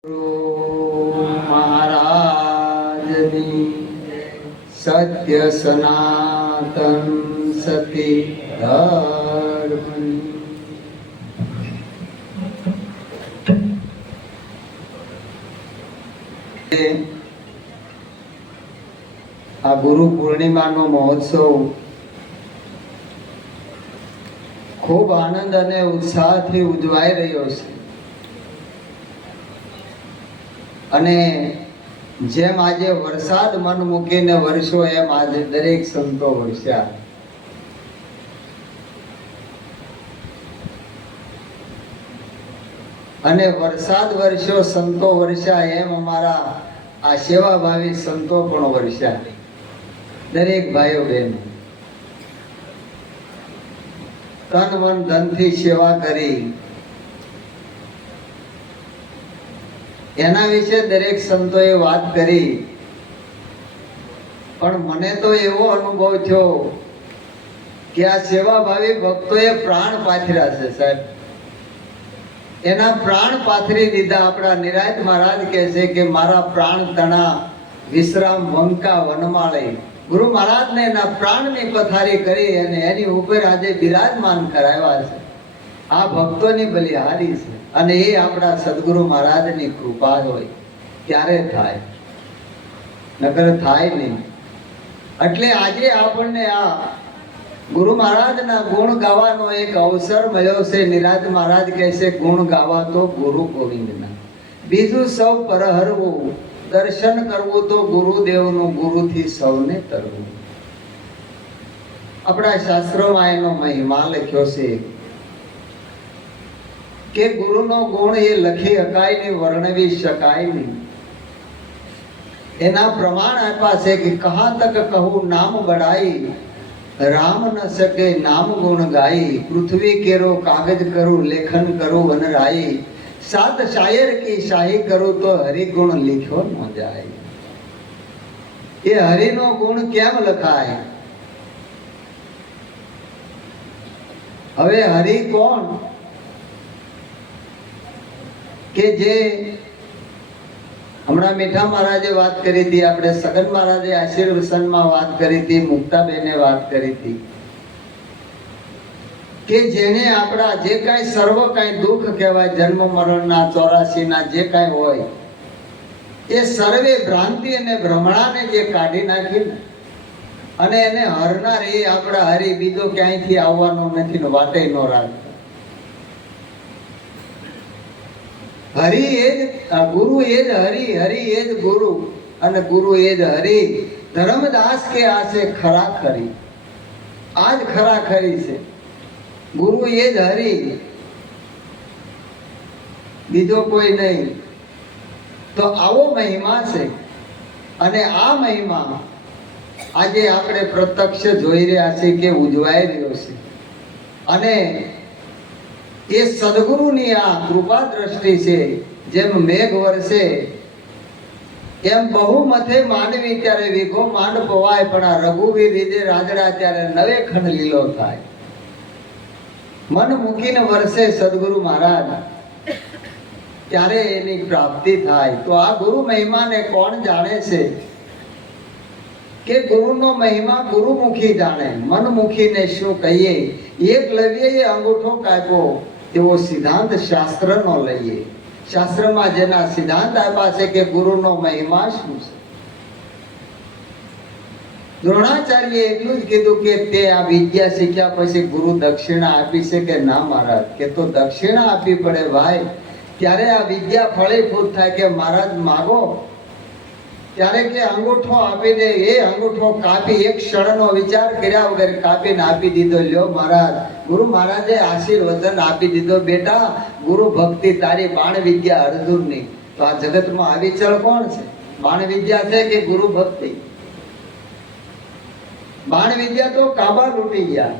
महाराजनी सत्य सनातन सती धर्मनी। आ गुरु पूर्णिमा नो महोत्सव खूब आनंद अने उत्साह थी उजवाई रह्यो छे। અને જેમ આજે વરસાદ મન મૂકીને વરસ્યો એમ આજે દરેક સંતો વરસ્યા। અને વરસાદ વરસ્યો સંતો વરસ્યા એમ અમારા આ સેવાભાવી સંતો પણ વરસ્યા। દરેક ભાઈઓ બહેનો તન મન ધનથી સેવા કરી એના વિશે દરેક સંતોએ વાત કરી। પણ મને તો એવો અનુભવ થયો કે આ સેવાભાવી ભક્તોએ પ્રાણ પાથર્યા છે સાહેબ। એના પ્રાણ પાથરી દીધા। આપણા નિરાયત મહારાજ કહે છે કે મારા પ્રાણ તણા વિશ્રામ વંકા વનમાળે। ગુરુ મહારાજને એના પ્રાણની પથારી કરી અને એની ઉપર આજે બિરાજમાન કરાવ્યા છે। આ ભક્તોની બલિહારી છે અને એ આપણા સદગુરુ મહારાજની કૃપા હોય ત્યારે થાય, નકર થાય નહીં। એટલે આજે આપણને આ ગુરુ મહારાજના ગુણ ગાવાનો એક અવસર મળ્યો છે। નિરાજ મહારાજ કહે છે ગુણ ગાવા તો ગુરુ ગોવિંદના, બીજું સૌ પરહરવું, દર્શન કરવું તો ગુરુદેવનું, ગુરુથી સૌને તરવું। આપણા શાસ્ત્રોમાં એનો મહિમા લખ્યો છે કે ગુરુનો ગુણ એ લખી શકાય નહીં, વર્ણવી શકાય નહીં। એના પ્રમાણ આપ્યા છે કે કહા તક કહું નામ બડાઈ, રામ ન સકે નામ ગુણ ગાઈ। પૃથ્વી કેરો કાગજ કરું, લેખન કરું વનરાઈ। સાત શાયર की शाही करूं तो हरि गुण लिखो न जाए। ये हरि नो गुण केम लखाय? હવે હરિ કોણ કે જે હમણાં મીઠા મહારાજે વાત કરી હતી, આપણે સગન મહારાજે આશીર્વચનમાં વાત કરી હતી, મુક્તાબેને વાત કરી હતી કે જેને આપણા જે કાંઈ સર્વ કાંઈ દુઃખ કહેવાય, જન્મ મરણના 84ના જે કાંઈ હોય એ સર્વે ભ્રાંતિ અને ભ્રમણાને જે કાઢી નાખી ને અને એને હરનાર એ આપણા હરિ, બીજો ક્યાંયથી આવવાનો નથી ને વાટે ન રાખતો। હરિ એ જ ગુરુ, એ જ હરિ, હરિ એ જ ગુરુ અને ગુરુ એ જ હરિ। ધર્મદાસ કે આશે ખરા ખરી, આજ ખરા ખરી છે। ગુરુ એ જ હરિ, બીજો કોઈ નહીં। તો આવો મહિમા છે અને આ મહિમા આજે આપણે પ્રત્યક્ષ જોઈ રહ્યા છીએ કે ઉજવાઈ રહ્યો છે। અને એ સદગુરુની આ કૃપા દ્રષ્ટિ છે। જેમ મેઘ વરસે એમ બહુ મથે માનવી ત્યારે વીઘો માંડ પવાય, પણ આ રઘુવીર રીજે રાજડા ત્યારે નવે ખંડ લીલો થાય। મન મૂકીને વરસે સદગુરુ મહારાજ ત્યારે એની પ્રાપ્તિ થાય। તો આ ગુરુ મહિમાને કોણ જાણે છે કે ગુરુનો મહિમા ગુરુમુખી જાણે, મનમુખીને શું કહીએ। એકલવ્યએ અંગૂઠો કાપ્યો તેવો સિદ્ધાંત શાસ્ત્રનો લઈએ। શાસ્ત્રમાં જેના સિદ્ધાંત આપ્યા છે કે ગુરુનો મહિમા શું છે। દ્રોણાચાર્યએ એટલું જ કીધું કે તે આ વિદ્યા શીખ્યા પછી ગુરુ દક્ષિણા આપી છે કે ના મહારાજ, કે તો દક્ષિણા આપવી પડે ભાઈ, ત્યારે આ વિદ્યા ફળીભૂત થાય। કે મહારાજ માગો ત્યારે કે અંગૂઠો આપી દે। એ અંગૂઠો કાપી એક ક્ષણનો વિચાર કર્યા વગર કાપીને આપી દીધો। લ્યો મહારાજ, ગુરુ મહારાજે આશીર્વચન આપી દીધો, બેટા ગુરુ ભક્તિ તારી બાણ વિદ્યા અર્જુનની। તો આ જગતમાં અવિચળ કોણ છે? બાણ વિદ્યા છે કે ગુરુ ભક્તિ? બાણ વિદ્યા તો કાબા લૂટી ગયા,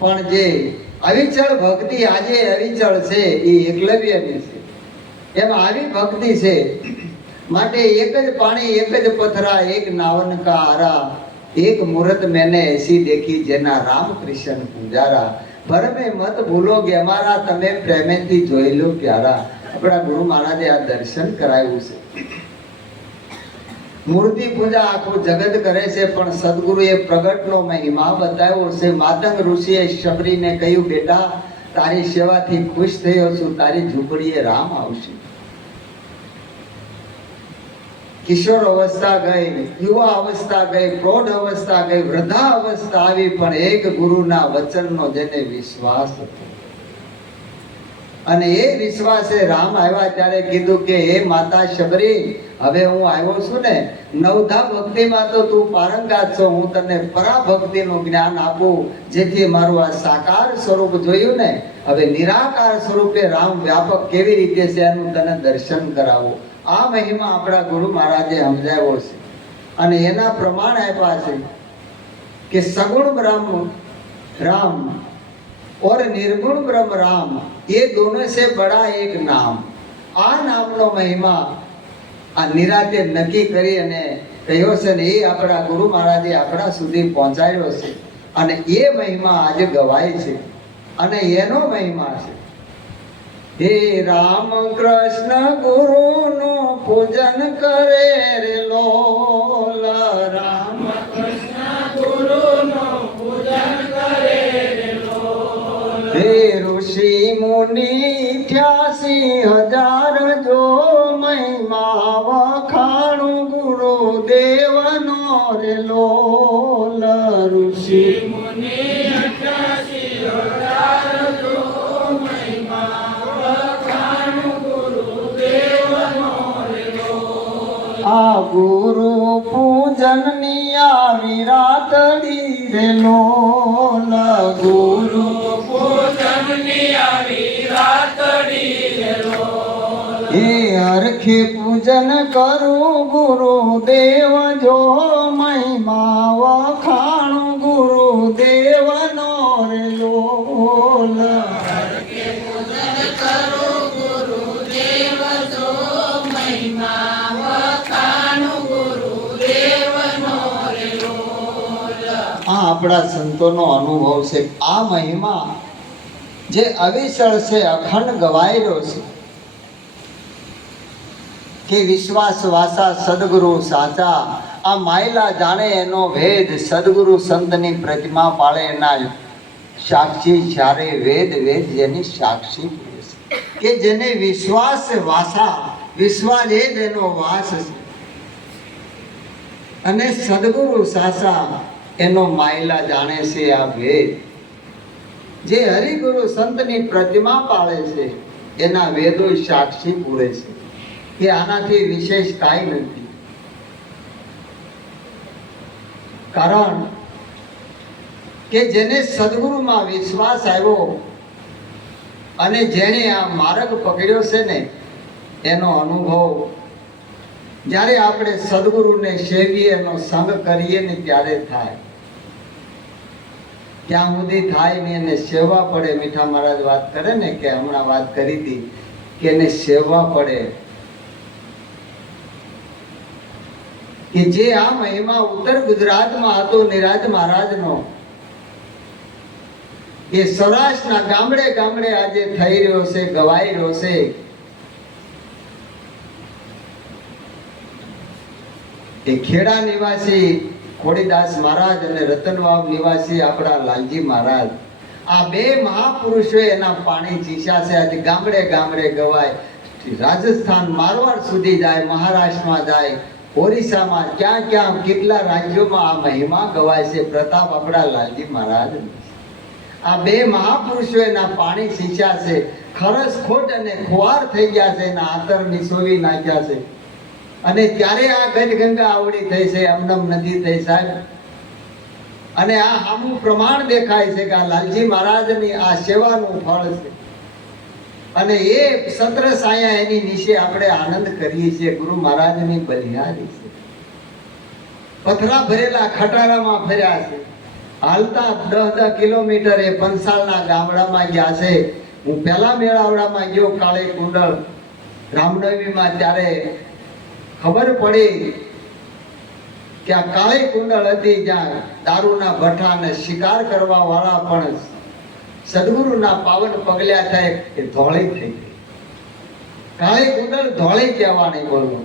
પણ જે અવિચળ ભક્તિ આજે અવિચળ છે એ એકલવ્યની છે। એમ આવી ભક્તિ છે માટે એક જ પાણી એક જ પથરા, એક નાવન કા આરા, એક મૂર્ત मैंने ऐसी देखी જેના રામ કૃષ્ણ પૂજારા। ભરમે મત ભૂલો કે અમારા તમે પ્રેમેથી જોઈ લો પ્યારા। આપણા ગુરુ મહારાજે આ દર્શન કરાવ્યું છે. મૂર્તિ પૂજા આખું જગત કરે છે, પણ સદગુરુએ પ્રગટનો મહિમા બતાવ્યો છે. માતંગ ઋષિએ શબરીને કહ્યું, બેટા તારી સેવાથી ખુશ થયો છું, તારી ઝૂંપડીએ રામ આવશે. કિશોર અવસ્થા ગઈ, યુવા અવસ્થા ગઈ, પ્રૌઢ અવસ્થા ગઈ, વૃદ્ધા અવસ્થા આવી, પણ એક ગુરુના વચનનો જેને વિશ્વાસ હતો અને એ વિશ્વાસે રામ આવ્યા ત્યારે કીધું કે હે માતા શબરી, હવે હું આવ્યો છું ને, નવધા ભક્તિમાં તો તું પારંગત છો, હું તને પરાભક્તિનું જ્ઞાન આપું, જેથી મારું આ સાકાર સ્વરૂપ જોયું ને, હવે નિરાકાર સ્વરૂપે રામ વ્યાપક કેવી રીતે છે એનું તને દર્શન કરાવો. આ મહિમા આપણા ગુરુ મહારાજે સમજાવ્યો છે અને એના પ્રમાણ આપ્યા છે કે સગુણ બ્રહ્મ राम और निर्गुण ब्रह्म राम, ये दोनों से बड़ा एक नाम. આ નામનો મહિમા આ નિરાતે નક્કી કરી અને કહ્યો છે ને, એ આપણા ગુરુ મહારાજે આપણા સુધી પહોંચાડ્યો છે અને એ મહિમા આજે ગવાય છે અને એનો મહિમા છે. હે રામ કૃષ્ણ ગુરુનું પૂજન કરે રે લોલ, રામ કૃષ્ણ ગુરુનું પૂજન કરે રે લોલ. હે ઋષિ મુનિ 88,000 જો મહિમા વખાણું ગુરુદેવનો રે લોલ. ઋષિ મુનિ 88,000 જો મહિમા વખાણું ગુરુદેવનો રે લોલ. આ ગુરુ પૂજન ની આવી રાતડી રે લોલ. ગુરુ પૂજન ની આવી રાતડી રે લોલ. હે હરખે પૂજન કરું ગુરુદેવ જો મહિમા વખાણું ગુરુદેવનો રે લોલ. હરખે પૂજન કરું ગુરુદેવ જો મહિમા વખાણું ગુરુદેવનો રે લોલ. આ આપણા સંતોનો અનુભવ છે. આ મહિમા જે અવિચળ છે, અખંડ ગવાયેલો છે કે વિશ્વાસ વાસા સદગુરુ સાચા, આ માયલા જાણે એનો ભેદ, સદગુરુ સંતની પ્રતિમા પાળે એના સાક્ષી જ્યારે વેદ વેદ જેની સાક્ષી છે કે જેને વિશ્વાસ વાસા, વિશ્વાસ એ જ એનો વાસ છે અને સદગુરુ સાસા એનો માયલા જાણે છે. આ ભેદ જે હરિગુરુ સંતની પ્રતિમા પાળે છે એના વેદો સાક્ષી પૂરે છે કે આનાથી વિશેષ કાંઈ નથી. કારણ કે જેને સદગુરુમાં વિશ્વાસ આવ્યો અને જેણે આ માર્ગ પકડ્યો છે ને, એનો અનુભવ જ્યારે આપણે સદગુરુને સેવીએ, એનો સંગ કરીએ ને ત્યારે થાય. ક્યાં સુધી થાય ને એને સેવા પડે. મીઠા મહારાજ વાત કરે ને કે હમણાં વાત કરી હતી કે એને સેવા પડે કે જે આ મહિમા ઉત્તર ગુજરાતમાં હતો નિરાજ મહારાજનો, એ સૌરાષ્ટ્રના ગામડે ગામડે આજે થઈ રહ્યો છે, ગવાઈ રહ્યો છે. એ ખેડા નિવાસી ખોડીદાસ મહારાજ અને રતનવાવ નિવાસી આપણા લાલજી મહારાજ, આ બે મહાપુરુષોએ એના પાણી ચીસ્યા છે. આજે ગામડે ગામડે ગવાય. રાજસ્થાન મારવાડ સુધી જાય, મહારાષ્ટ્રમાં જાય, ઓરિસ્સામાં, ક્યાં ક્યાં કેટલા રાજ્યોમાં આ મહિમા ગવાય છે. પ્રતાપ આપણા લાલજી મહારાજ. આ બે મહાપુરુષો એના પાણી ચીસ્યા છે. ખરસ ખોટ અને ખુવાર થઈ ગયા છે, એના આતર નિસોવી નાખ્યા છે અને ત્યારે આ ગંગા આવડી થઈ છે, અમનમ નદી થઈ સાહેબ. અને આ સામું પ્રમાણ દેખાય છે કે આ લાલજી મહારાજની આ સેવાનું ફળ છે અને એ સત્ર સાયા એની નીચે આપણે આનંદ કરીએ છીએ. ગુરુ મહારાજની બલિહારી છે. પથરા ભરેલા ખટારામાં ફર્યા છે, હાલતા 10 કિલોમીટર એ પંસાળના ગામડામાં ગયા છે. હું પહેલા મેળાવડામાં ગયો કાળે કુંડળ રામનવમીમાં, ત્યારે ખબર પડી કે આ કાળી કુંડળ હતી જ્યાં દારૂના ભઠ્ઠા અને શિકાર કરવા વાળા પણ સદગુરુના પાવન પગલ્યા થાય એ ધોળી થઈ ગઈ. કાળી કુંડળ ધોળી કહેવાની. બોલો,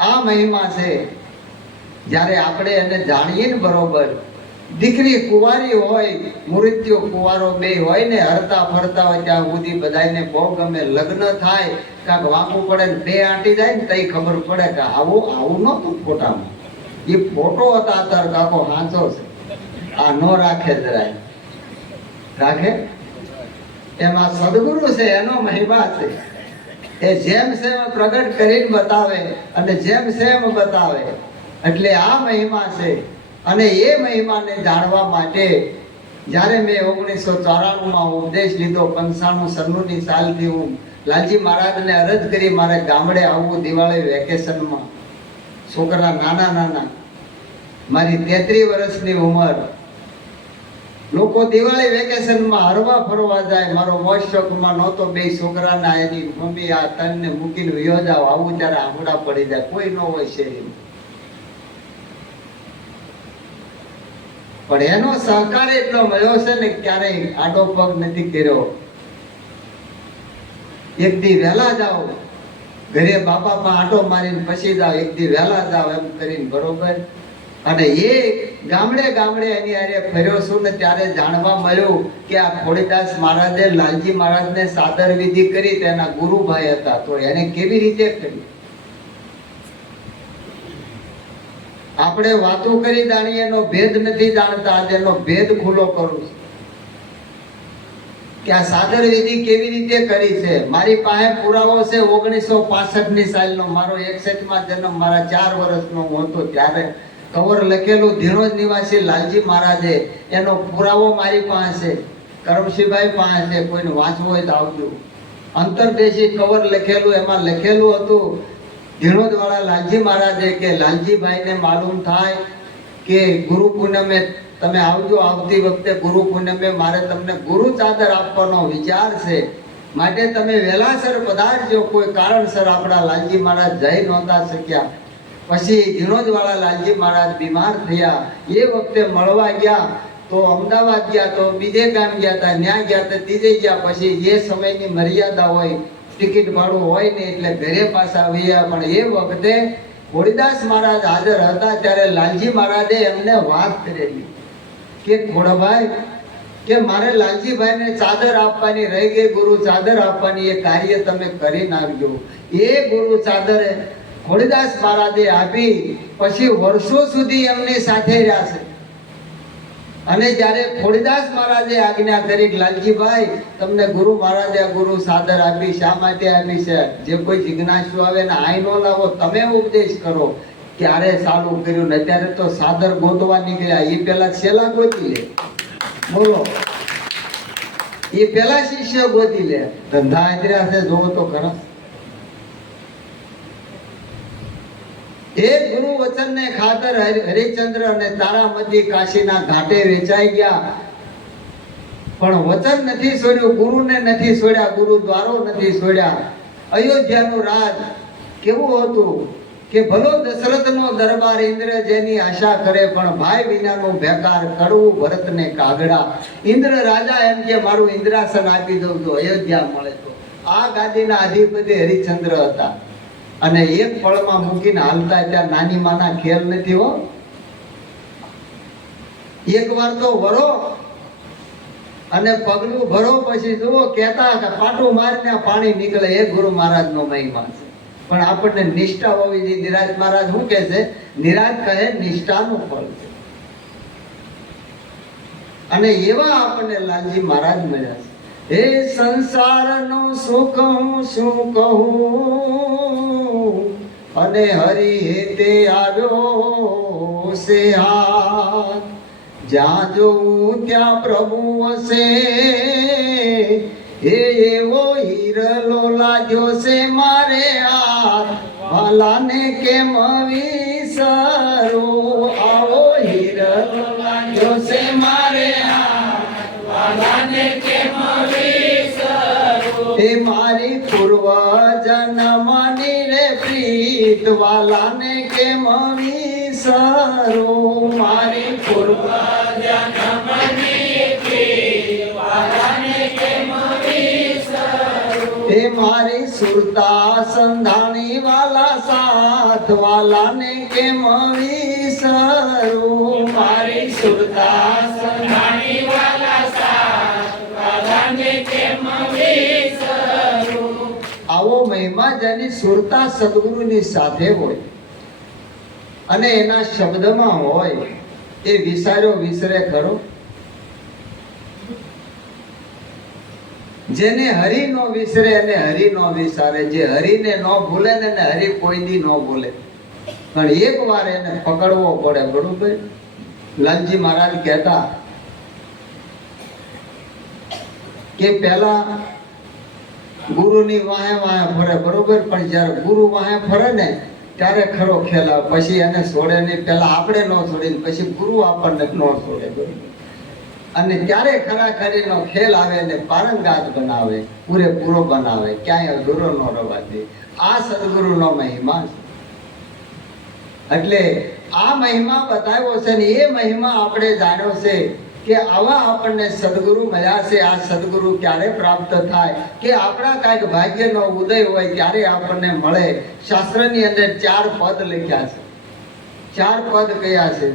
આ મહિમા છે. જ્યારે આપણે એને જાણીએ ને બરોબર, દીકરી કુંવારી હોય, મૃત્યુ કુંવારો બે હોય ને, હરતા ફરતા હોય ત્યાં સુધી બધાને બહુ ગમે. લગ્ન થાય કાંક વાંકું પડે ને બે આંટી જાય ને તઈ ખબર પડે કે આવું નહોતું ફોટામાં. એ ફોટો હતા અત્યારે કાકો હાંચો છે. આ નો રાખે જરાય રાખે. એમાં સદગુરુ છે, એનો મહિમા છે. એ જેમ સેમ પ્રગટ કરીને બતાવે અને જેમ સેમ બતાવે. એટલે આ મહિમા છે. અને એ મહિમાને જાણવા માટે જ્યારે મેં 1994માં ઉપદેશ લીધો, 95-96ની સાલથી હું લાલજી મહારાજને અરજ કરી મારે ગામડે આવવું દિવાળી વેકેશનમાં. છોકરા નાના નાના, મારી 33 વર્ષની ઉંમર. લોકો દિવાળી વેકેશનમાં હરવા ફરવા જાય, મારો મોશોકમાં નહોતો. બે છોકરાના એની મમ્મી આ તનને મૂકીને વયો જાવ, આવું ત્યારે આંગળા પડી જાય, કોઈ ન હોય શેરીમાં. પણ એનો સહકાર એટલો મળ્યો છે ને, ક્યારેય આડો પગ નથી કર્યો. એક દી વહેલા જાઓ ઘરે, બાપા પણ આટો મારીને પછી જાઓ, એક દી વહેલા જાઓ એમ કરીને બરોબર. અને એ ગામડે ગામડે એની હારે ફર્યો છું ને, ત્યારે જાણવા મળ્યું કે આ ખોડીદાસ મહારાજે લાલજી મહારાજને સાદર વિધિ કરી. તેના ગુરુભાઈ હતા, તો એને કેવી રીતે કરી? આપણે વાતો કરી જાણીએ, એનો ભેદ નથી જાણતા. આજે એનો ભેદ ખુલ્લો કરું છું કે આ સાદર વિધિ કેવી રીતે કરી છે. મારી પાસે પુરાવો છે. 1965ની સાલનો મારો 61માં જન્મ, મારા 4 વર્ષનો હું હતો ત્યારે કવર લખેલું ધીણોજ નિવાસી લાલજી મહારાજે, એનો પુરાવો મારી પાસે છે. કરમશીભાઈ પાસે છે, કોઈને વાંચવું હોય તો આવજો. અંતરદેશી કવર લખેલું, એમાં લખેલું હતું ધીણોજ વાળા લાલજી મહારાજે કે લાલજીભાઈને માલુમ થાય કે ગુરુ પૂનમે તમે આવજો, આવતી વખતે ગુરુ પૂનમે મારે તમને ગુરુ ચાદર આપવાનો વિચાર છે, માટે તમે વહેલાસર પધારજો. કોઈ કારણસર આપણા લાલજી મહારાજ જઈ નહોતા શક્યા. પછી ધીણોજ વાળા લાલજી મહારાજ બીમાર થયા. એ વખતે મળવા ગયા તો અમદાવાદ ગયા, તો બીજે ગામ ગયા હતા, ન્યા ગયા તો ત્રીજે ગયા. પછી એ સમયની મર્યાદા હોય, ટિકિટ ભાડું હોય ને, એટલે ઘરે પાછા આવ્યા. પણ એ વખતે ખોડીદાસ મહારાજ હાજર હતા, ત્યારે લાલજી મહારાજે એમને વાત કરેલી કે ખોડભાઈ, કે મારે લાલજીભાઈને ચાદર આપવાની રહી ગઈ, ગુરુ ચાદર આપવાની, એ કાર્ય તમે કરી નાખજો. એ ગુરુ ચાદર ખોડીદાસ મહારાજે આપી. પછી વર્ષો સુધી એમની સાથે રહ્યા છે. અને જ્યારે ખોડીદાસ મહારાજે આજ્ઞા કરી લાલજીભાઈ તમને ગુરુ મહારાજે ગુરુ સાદર આપી, શા માટે આપી છે? જે કોઈ જિજ્ઞાસુ આવે ને આઈ નો લાવો, તમે ઉપદેશ કરો. ત્યારે ચાલુ કર્યું ને અત્યારે તો સાદર ગોતવા નીકળ્યા. એ પેલા છેલ્લા ગોતી લે. બોલો, એ પેલા શિષ્ય ગોતી લે. ધંધા આદર્યા છે, જોવો તો ખરા. એ ગુરુ વચન ને ખાતર હરિચંદ્ર અને તારામતી કાશીના ઘાટે વેચાઈ ગયા. પણ વચન નથી છોડ્યું, ગુરુને નથી છોડ્યા, ગુરુ દ્વારો નથી છોડ્યા. અયોધ્યાનું રાજ કેવું હતું કે ભલો દશરથનો દરબાર ઇન્દ્ર જેની આશા કરે, પણ ભાઈ વિનાનું બેકાર કડવું ભરતને કાગડા. ઇન્દ્ર રાજા એમ કે મારું ઇન્દ્રાસન આપી દઉં તો અયોધ્યા મળે. તો આ ગાદીના અધિપતિ હરિચંદ્ર હતા. અને એક પળમાં મૂકીને હાલતા. ત્યાં નાની માના ખેલ નથી હો. એક વાર તો વરો અને પગલું ભરો, પછી જુઓ કહેતા કે પાટું મારીને પાણી નીકળે. એ ગુરુ મહારાજનો મહિમા છે. પણ આપણને નિષ્ઠા હોવી જોઈએ. નિરાજ મહારાજ શું કહે છે? નિરાજ કહે નિષ્ઠાનું ફળ છે. અને એવા આપણને લાલજી મહારાજ મળ્યા છે. હે સંસારનું સુખ હું શું કહું, અને હરિ હેતે આવ્યો છે હાથ. જ્યાં જોઉં ત્યાં પ્રભુ હશે, હે એવો હિરલો લાગ્યો છે મારે હાથ. વાલાને કેમ વિસરું, આવો હિરલો લાગ્યો છે મારે હાથ. વાલાને કેમ વિસરું, એ મારી પૂર્વ જન્મની રે પ્રીત. વાલાને કેમ વિસરું, મારી પૂર્વ જન્મની પ્રીત. વાલાને કેમ વિસરું, હે મારી સુરતા સંધાણી વાલા સાથ વાલાને કેમ વિસરું, મારી સુરતા સંધાણી વાલા સાથ વાલાને કેમ વિસરું. આવો મહિમા જેની સુરતા સદગુરુની સાથે હોય અને એના શબ્દમાં હોય એ વિસાર્યો વિસરે ખરો? જેને હરિ નો વિસરે અને હરિ નો વિસારે, જે હરિને નો ભૂલે ને એને હરિ કોઈ દી નો ભૂલે, પણ એક વાર એને પકડવો પડે. બરોબર? લાલજી મહારાજ કહેતા કે પેલા ગુરુની વાહે વાહે ફરે, બરોબર, પણ જ્યારે ગુરુ વાહે ફરે ને ત્યારે ખરો ખેલ આવે, પછી એને છોડે નહીં. પેલા આપણે ન છોડીને પછી ગુરુ આપણને ન છોડે, બરોબર, અને ત્યારે ખરાખરીનો ખેલ આવે ને પારંગાત બનાવે, પૂરેપૂરો બનાવે, ક્યાંય અધૂરો ન રવા દે. આ સદગુરુનો મહિમા છે. એટલે આ મહિમા બતાવ્યો છે ને એ મહિમા આપણે જાણ્યો છે કે આવા આપણને સદગુરુ મળ્યા છે. આ સદગુરુ ક્યારે પ્રાપ્ત થાય કે આપણા કાંઈક ભાગ્યનો ઉદય હોય ત્યારે આપણને મળે. શાસ્ત્રની અંદર 4 પદ લખ્યા છે. 4 પદ કયા છે?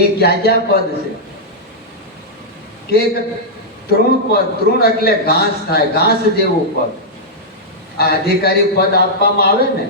એ ક્યાં પદ છે કે તૃણ પદ. તૃણ એટલે ઘાસ થાય, ઘાસ જેવું પદ. આ અધિકારી પદ આપવામાં આવે ને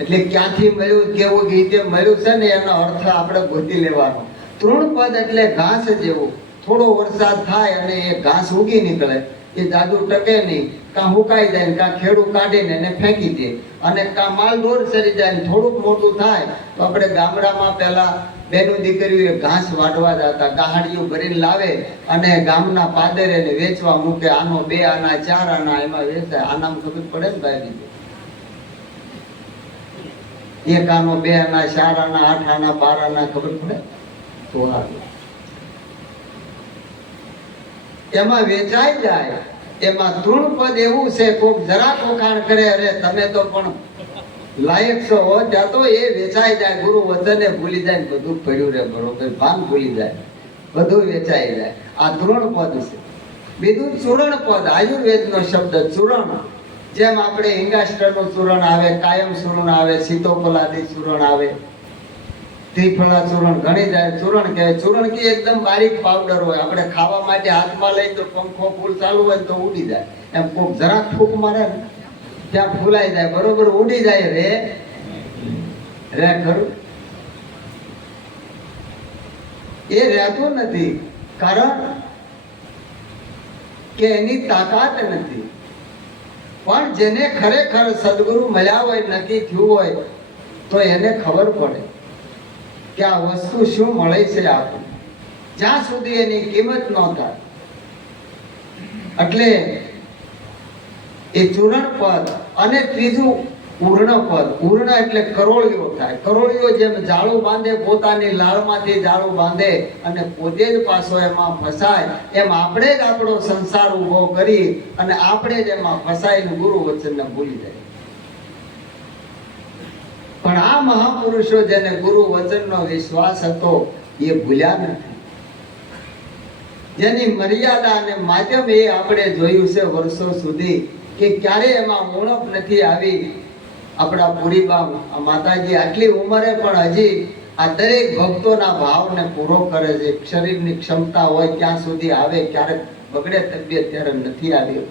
એટલે ક્યાંથી મળ્યું, કેવું રીતે મળ્યું છે ને એનો અર્થ આપણે ગોતી લેવાનો. તૃણ પદ એટલે ઘાસ જેવું. થોડો વરસાદ થાય અને એ ઘાસ ઉગી નીકળે, એ જાજુ ટકે નહીં, કાં હુકાઈ જાય, કાં ખેડૂ કાઢીને એને ફેંકી દે, અને કાં માલ ઢોર સરી જાય. થોડુંક મોટું થાય તો આપણે ગામડામાં પહેલા બેનું દીકરીઓ ઘાસ વાટવા જતા, ગાહડીઓ ભરીને લાવે અને ગામના પાદરે ને વેચવા મૂકે. આનો 2 આના 4 આના એમાં વેચાય. આનામ ખબર પડે ને ભાઈ? 1 આનો 2 આના 4 આના 8 આના 12 આના ખબર પડે તો એમાં વેચાઈ જાય. એમાં તૃણ પદ એવું છે, કોક જરા વખાણ કરે, અરે તમે તો પણ લાયક છો, ત્યાં તો એ વેચાઈ જાય. ગુરુ વચને ભૂલી જાય, બધું પડ્યું રહે, બરોબર, ભાન ભૂલી જાય, બધું વેચાઈ જાય. આ તૃણ પદ છે. બીજું ચૂરણ પદ, આયુર્વેદનો શબ્દ ચૂરણ. જેમ આપણે હિંગાસ્ટરનું ચૂરણ આવે, કાયમ ચૂરણ આવે, સીતોપલાદી ચૂરણ આવે, ત્રિફળા ચૂરણ, ઘણી જાય ચૂરણ કહેવાય. ચૂરણ કે એકદમ બારીક પાવડર હોય, આપણે ખાવા માટે હાથમાં લઈ તો પંખો ફૂલ ચાલુ હોય તો ઉડી જાય. એમ કોક જરાક ફૂંક મારે ને ત્યાં ફૂલાઈ જાય, બરોબર, ઉડી જાય. રે ખરું? એ રહેતું નથી, કારણ કે એની તાકાત નથી. પણ જેને ખરેખર સદગુરુ મળ્યા હોય, નક્કી થયું હોય, તો એને ખબર પડે કે આ વસ્તુ શું મળે છે આપણને, જ્યાં સુધી એની કિંમત ન થાય. એટલે એ ચૂરણ પદ. અને ત્રીજું પૂર્ણ પદ. પૂર્ણ એટલે કરોળિયો થાય. કરોળિયો જેમ જાળું બાંધે, પોતાની લાળમાંથી જાળું બાંધે અને પોતે જ પાછો એમાં ફસાય, એમ આપણે જ આપણો સંસાર ઉભો કરી અને આપણે જ એમાં ફસાઈને ગુરુ વચનને ભૂલી જાય. પણ આ મહાપુરુષો જેને ગુરુ વચનનો વિશ્વાસ હતો એ ભૂલ્યા નથી. જેની મર્યાદા અને માધ્યમ એ આપણે જોયું છે વર્ષો સુધી કે ક્યારે એમાં ઉણપ નથી આવી. આપણા પુરીબા માતાજી આટલી ઉંમરે પણ હજી આ દરેક ભક્તોના ભાવને પૂરો કરે છે. શરીરની ક્ષમતા હોય ત્યાં સુધી આવે, ક્યારેક બગડે તબિયત ત્યારે નથી આવી.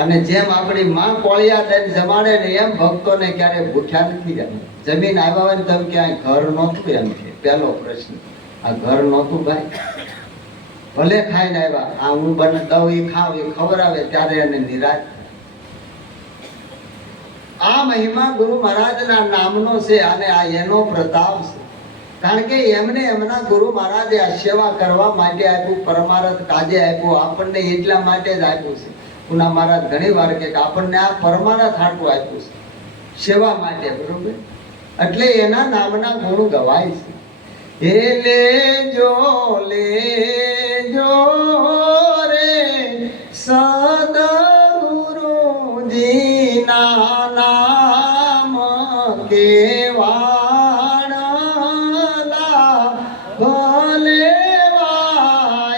અને જેમ આપણી માં કોળિયા દઈને જમાડે ને એમ ભક્તોને ક્યારે ભૂખ્યા નથી જમે. જમીન આવ્યા હોય ને તમે ક્યાંય ઘર નહોતું, એમ છે પહેલો પ્રશ્ન. આ ઘર નહોતું ભાઈ, ભલે ખાઈને આવ્યા, આ હું બને દઉં એ ખાવ એ ખવડાવે ત્યારે એને નિરાશ. આ મહિમા ગુરુ મહારાજના નામનો છે અને આ એનો પ્રતાપ છે. કારણ કે એમને એમના ગુરુ મહારાજે આ સેવા કરવા માટે આપ્યું, પરમાર્થ કાજે આપ્યું, આપણને એટલા માટે જ આપ્યું છે. પુના મહારાજ ઘણી વાર કે આપણને આ પરમાર્થ હાટું આપ્યું છે, સેવા માટે, બરોબર. એટલે એના નામના ગુણ ગવાય છે. હે લેજો રે સદગુરુજીના નામ કેવાળા ભલે વા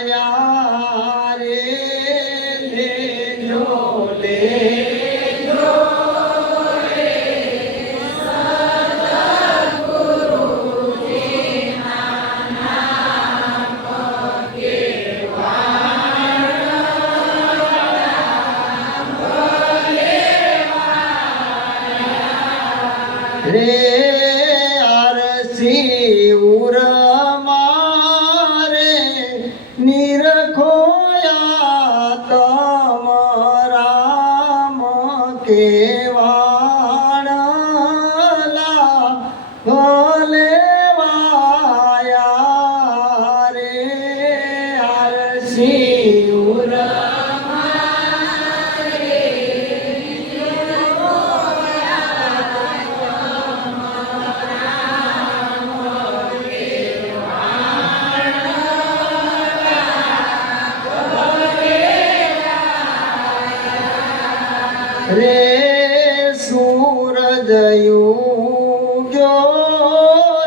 રે સૂરજ ઉગ્યો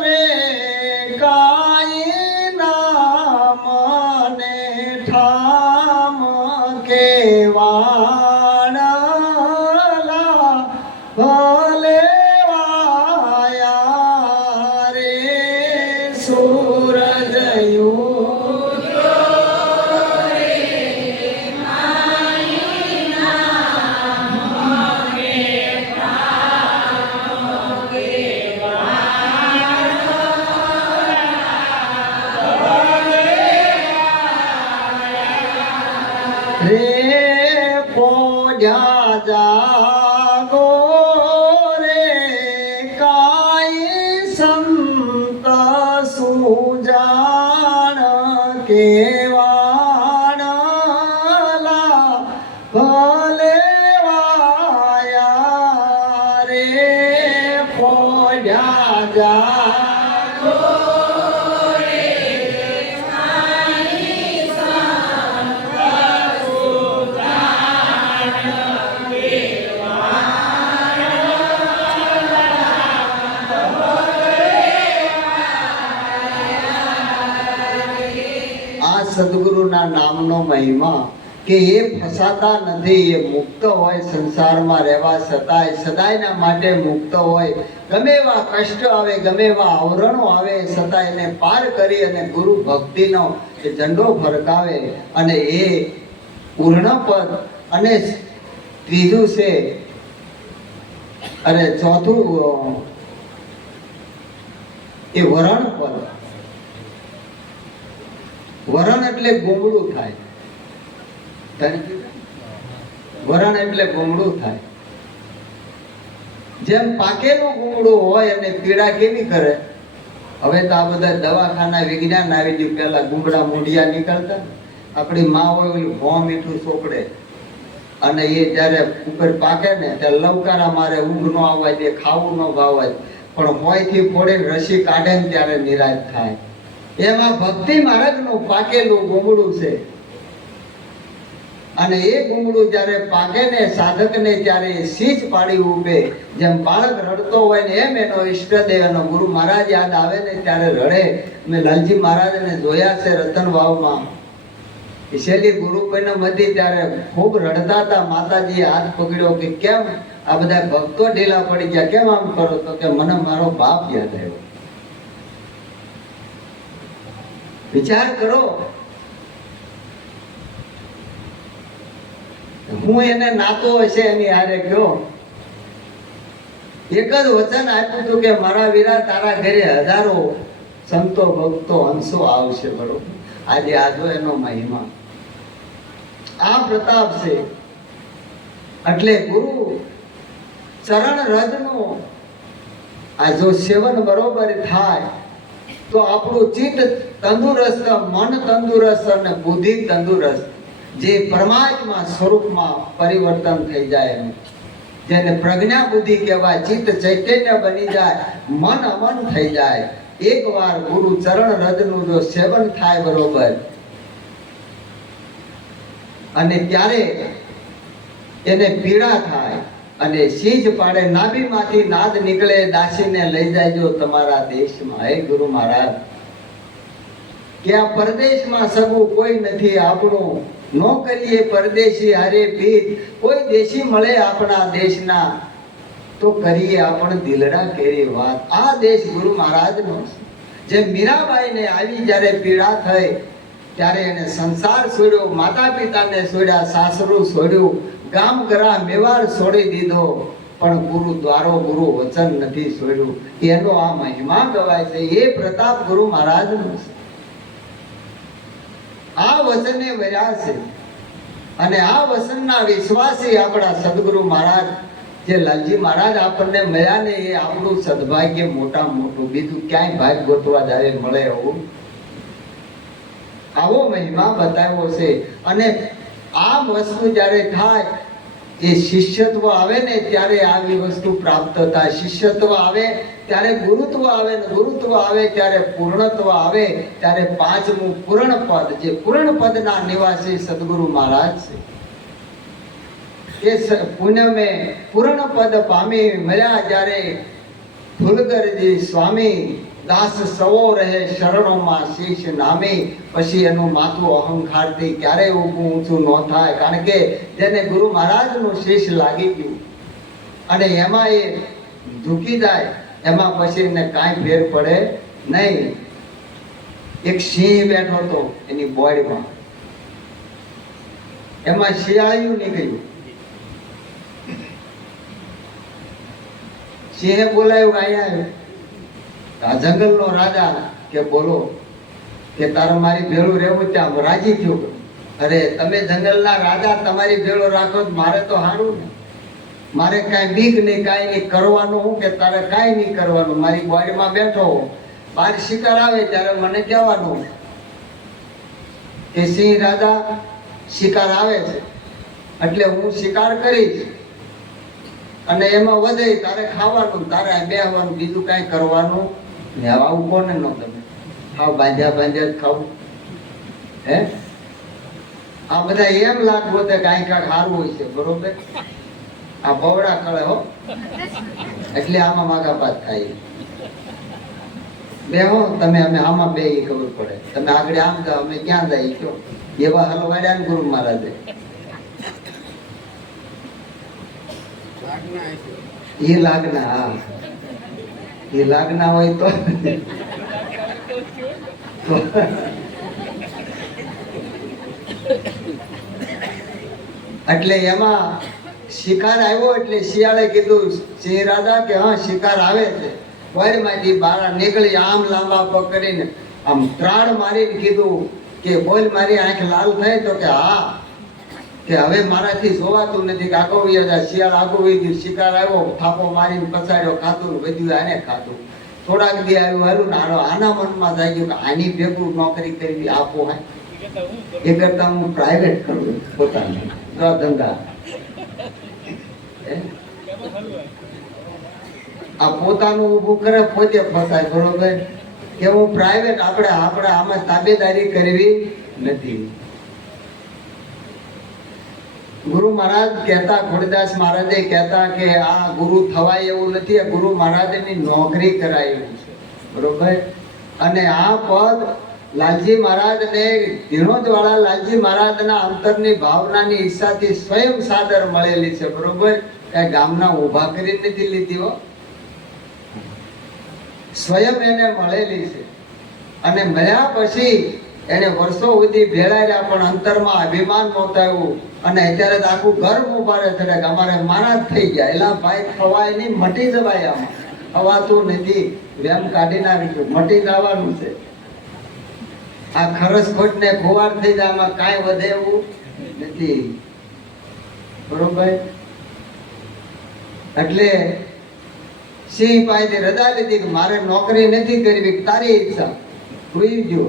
રે કાંઈ ના મને ઠામ કેવાડલા ભલે વાયા રે સૂરજ રે પોજા જાગો રે કાંઈ સંત સુજાણ કેવાડલા ભલે વાયા રે પોજા જાગો સદગુરુના નામનો મહિમા કે એ ફસાતા નથી, એ મુક્ત હોય, સંસારમાં રહેવા છતાંય સદાયના માટે મુક્ત હોય. ગમે એવા કષ્ટ આવે, ગમે એવા આવરણો આવે, છતાં એને પાર કરી અને ગુરુ ભક્તિનો એ ઝંડો ફરકાવે. અને એ પૂર્ણપદ અને ત્રીજું છે અને ચોથું એ વરણ પદ. વરણ એટલે ગોમડું થાય. વરણ એટલે ગોમડું થાય. જેમ પાકેલું ગોમડું હોય અને પીડા કેવી કરે. હવે તો આ બધા દવાખાના વિજ્ઞાન આવી ગયું. પેલા ગુમડા મૂંડિયા નીકળતા, આપણી માં હોય ઓલું ભોં મીઠું ચોપડે અને એ જયારે ઉપર પાકે ને ત્યારે લવકારા મારે, ઊંઘ નો આવવા દે, ખાવું ન ભાવાય, પણ હોયથી ફોડે રસી કાઢે ને ત્યારે નિરાશ થાય. એમાં ભક્તિ માર્ગનું પાકેલું ગુમડું છે. અને એ ગુમડું જ્યારે પાકે ને સાધકને ત્યારે સીચ પાડી ઉભે. જેમ બાળક રડતો હોય ને એમ એનો ઈષ્ટદેવ એનો ગુરુ મહારાજ યાદ આવે ને ત્યારે રડે. મેં લાલજી મહારાજને જોયા છે રતન વાવમાં. શેલી ગુરુ પૂનમ હતી ત્યારે ખૂબ રડતા હતા. માતાજીએ હાથ પકડ્યો કે કેમ આ બધા ભક્તો ઢીલા પડી ગયા, કેમ આમ કરો? તો કે મને મારો બાપ યાદ આવ્યો. વિચાર કરો, હું એને નાતો હશે એની હારે ગયો. એક જ વચન આપ્યું હતું કે મારા વીરા તારા ઘરે હજારો સંતો ભક્તો હંસો આવશે. બરોબર, આજે આજો એનો મહિમા, આ પ્રતાપ છે. એટલે ગુરુ ચરણ રજનું આ જો સેવન બરોબર થાય તો આપણું ચિત્ત તંદુરસ્ત, મન તંદુરસ્ત અને બુદ્ધિ તંદુરસ્ત, જે પરમાત્મા સ્વરૂપમાં પરિવર્તન થઈ જાય, જેને પ્રજ્ઞા બુદ્ધિ કહેવાય, ચિત્ત ચૈતન્ય બની જાય, મન અમન થઈ જાય. એકવાર ગુરુ ચરણ રજનું જો સેવન થાય બરોબર, અને ત્યારે એને પીડા થાય અને સીજ પાડે, નાભીમાંથી નાદ નીકળે, દાસીને લઈ જાયજો તમારા દેશમાં. હે ગુરુ મહારાજ, કે આ પરદેશમાં સગું કોઈ નથી આપણું, નો કરીએ પરદેશી હારે ભીત. કોઈ દેશી મળે આપણા દેશના તો કરીએ આપણે દિલડા કેરી વાત. આ દેશ ગુરુ મહારાજનો છે. જે મીરાબાઈને આવી જ્યારે પીડા થઈ ત્યારે એને સંસાર છોડ્યો, માતા પિતાને છોડ્યા, સાસરું છોડ્યું, ગામ ગરા મેવાડ છોડી દીધો, પણ ગુરુ દ્વારો ગુરુ વચન નથી છોડ્યું. એનો આ મહિમા ગવાય છે. એ પ્રતાપ ગુરુ મહારાજનો છે. આ વચને વર્યા છે અને આ વચનના વિશ્વાસી આપણા સદગુરુ મહારાજ જે લાલજી મહારાજ આપણને મળ્યા ને, એ આપણું સદભાગ્ય મોટા મોટું. બીજું ક્યાંય ભાગ ગોતવા જાય મળે એવું આવો મહિમા બતાવ્યો છે. અને આ વસ્તુ જ્યારે થાય, એ શિષ્યત્વ આવે ને ત્યારે આવી વસ્તુ પ્રાપ્ત થાય. શિષ્યત્વ આવે ત્યારે ગુરુત્વ આવે, ને ગુરુત્વ આવે ત્યારે પૂર્ણત્વ આવે. ત્યારે પાંચમું પૂર્ણ પદ, જે પૂર્ણ પદના નિવાસી સદગુરુ મહારાજ છે. કે પૂનમે પૂર્ણ પદ પામી મળ્યા જ્યારે ફૂલગરજી સ્વામી દાસ સવો રહે શરણોમાં શીશ નામી. પછી એનું માથું અહંકારથી ક્યારેય ઊભું ઊંચું ન થાય, કારણ કે જેને ગુરુ મહારાજનું શીશ લાગી ગયું અને એમાં એ ઝૂકી જાય, એમાં પછી એને કાંઈ ફેર પડે નહીં. એક સિંહ બેઠો હતો એની બોડીમાં, એમાં શિયાળિયું નીકળ્યું. સિંહે બોલાયું, અહીંયા આવ્યો. આ જંગલનો રાજા કે બોલો, કે તારે મારી ભેળું રહેવું ત્યાં રાજી થયો. અરે તમે જંગલના રાજા તમારી ભેળો રાખો મારે તો સારું ને, મારે કાંઈ બીક નહીં, કાંઈ નહીં કરવાનું. હું કે તારે કાંઈ નહીં કરવાનું, મારી બોડીમાં બેઠો, બહાર શિકાર આવે ત્યારે મને કહેવાનું કે સિંહ રાજા શિકાર આવે છે એટલે હું શિકાર કરીશ, અને એમાં વધે તારે ખાવાનું, તારે બેહવાનું, બીજું કાંઈ કરવાનું ને. આવું કોને ન તમે ખાવ, બાંધ્યા જ ખાવું હે? આ બધા એમ લાગવું કે કાંઈ સારું હોય છે, બરોબર? આ બવડા કળે હો, એટલે આમાં માગાપાત થાય. બેહો તમે, અમે આમાં બે ખબર પડે. તમે આગળ આમ જાઓ, અમે ક્યાં જાય કયો? એવા હલવાડ્યા ને ગુરુ મહારાજે. એ લાગના, હા એ લાગના હોય તો એટલે એમાં શિકાર આવ્યો એટલે શિયાળે કીધું સિંહ રાજા કે હા શિકાર આવે છે. વળમાંથી બહાર નીકળી આમ લાંબા પગ કરીને આમ ત્રાડ મારીને કીધું કે બોલ મારી આંખ લાલ થઈ? તો કે હા, કે હવે મારાથી જોવાતું નથી, કે આગો શિયાળ આગો વહી ગયું, શિકાર આવ્યો, થાપો મારીને પછાડ્યો, ખાતું બધું આને ખાતું. થોડાક દી આવ્યું હારું ને આના મનમાં થઈ ગયું કે આની ભેગું નોકરી કરી આપો હે, એ કરતા હું પ્રાઇવેટ કરું પોતાનું ધંધા. આ પોતાનું ઊભું કરે પોતે ફસાય, બરોબર? કે હું પ્રાઇવેટ, આપણે આમાં તાબેદારી કરવી નથી. ગુરુ મહારાજ કહેતા, ખોડીદાસ મહારાજે કહેતા કે આ ગુરુ થવાય એવું નથી, આ ગુરુ મહારાજની નોકરી કરાય એવું છે, બરોબર? અને આ પદ લાલજી મહારાજને, ધીણોજ વાળા લાલજી મહારાજના અંતરની ભાવનાની ઈચ્છાથી સ્વયં સાદર મળેલી છે, બરોબર? કઈ ગામના ઊભા કરી નથી લીધી હો, સ્વયં એને મળેલી છે. અને મળ્યા પછી એને વર્ષો સુધી ભેળાયા, પણ અંતરમાં અભિમાન નહોતું. અને અત્યારે તો આખું ઘર ઉભારે છે કે અમારે મારા થઈ ગયા. એલા ભાઈ ખવાય નહીં, મટી જવાય, આમાં ખવાતું નથી, વેમ કાઢી નાખ્યું, મટી જવાનું છે. આ ખરસ ખોટ ને ખોવાર થઈ જાય, આમાં કાંઈ વધે એવું નથી, બરોબર? એટલે સિંહ પાસેથી રજા લીધી કે મારે નોકરી નથી કરવી, તારી ઈચ્છા. હુઈ ગયો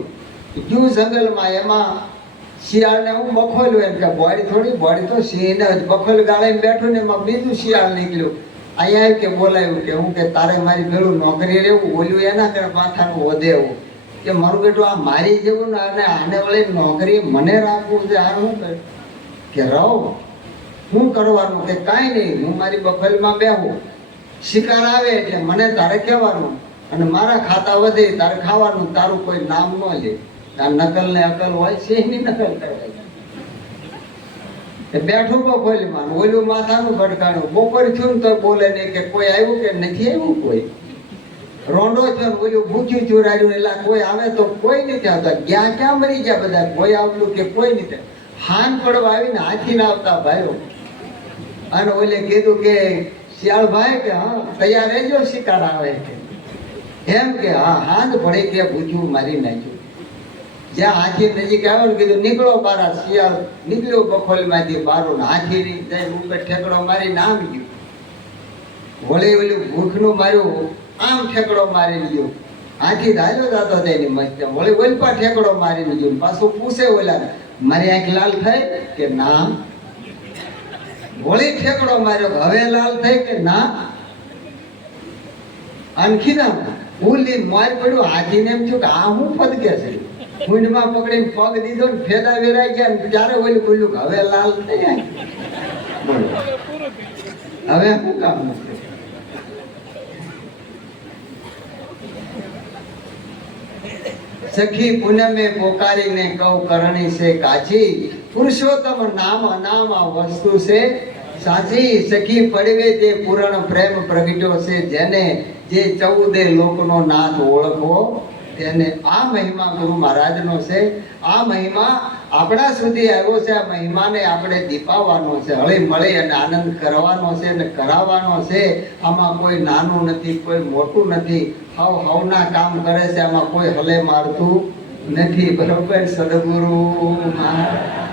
જંગલમાં. એમાં શિયાળને હું બખોલ્યું, એમ કે બોડી તો સિંહને બખોલ ગાળીને બેઠું ને એમાં બીજું શિયાળ નીકળ્યું. અહીંયા કે બોલાયું કે હું કે તારે મારી ભેળું નોકરી રહેવું, બોલ્યું એના કરે માથાનું વધે એવું, કે મારું બેટું આ મારી જેવું ને આને વળી નોકરી મને રાખવું છે, આ શું કરે? કે રહો, શું કરવાનું? કે કાંઈ નહીં, હું મારી બખોલમાં બેહું, શિકાર આવે એટલે મને તારે કહેવાનું, અને મારા ખાતા વધે તારે ખાવાનું, તારું કોઈ નામ ન લે. આ નકલ ને અકલ હોય, સિંહની નકલ કરવાય. બેઠું બખોલમાં, ઓલું માથાનું ભટકાણું. બપોર થયું તો બોલે નહીં, કે કોઈ આવ્યું કે નથી આવ્યું. કોઈ રોંડો થયો ને ઓલું ભૂખ્યું ચુરાડ્યું, એટલે કોઈ આવે તો કોઈ નથી આવતા. ગયા ક્યાં મરી ગયા બધા, કોઈ આવતું કે કોઈ નથી. હાન પડવા આવીને હાથી ના આવતા ભાઈઓ. અને ઓલે કીધું કે શિયાળ ભાઈ કે હા તૈયાર રહેજો, શિકાર આવે કે એમ. કે હા હાંદ પડે કે ભૂખ્યું મારી નાખ્યું. જ્યાં હાથી નજીક આવ્યો ને કીધું નીકળો બારા. શિયાળ નીકળ્યો બખોલમાંથી બારો, હાથી જઈને ઉપર ઠેકડો મારીને આમ ગયું. વળી ઓલું ભૂખનું માર્યું, આમ ઠેકડો મારીને ગયો. હાથી ધાર્યો જતો તેની મસ્ત, વળી ઓલપા ઠેકડો મારીને ગયો. પાછું પૂછે ઓલા, મારી આંખ લાલ થઈ? કે ના. વળી ઠેકડો માર્યો, હવે લાલ થઈ? કે ના. आणखी ना ઉલી માર પડ્યો. હાથીને એમ થયું કે આ હું ફદકે છે. ઊંડમાં પકડીને પગ દીધો ને ફેદા વેરાઈ ગયા ને ત્યારે ઓલી બોલ્યું કે હવે લાલ થઈ. બોલો હવે શું કામ નથી? સખી પૂનમે પોકારીને કૌ કરણી છે કાચી, પુરુષોત્તમ નામ અનામ આ વસ્તુ છે સાચી. સખી પડવે તે પૂરણ પ્રેમ પ્રગટ્યો છે, જેને જે 14 લોકનો નાથ ઓળખો તેને. આ મહિમા ગુરુ મહારાજનો છે. આ મહિમા આપણા સુધી આવ્યો છે. આ મહિમાને આપણે દીપાવવાનો છે, હળી મળી અને આનંદ કરવાનો છે અને કરાવવાનો છે. આમાં કોઈ નાનું નથી, કોઈ મોટું નથી. હવના કામ કરે છે, આમાં કોઈ હલે મારતું નથી. બરોબર સદગુરુ મહારાજ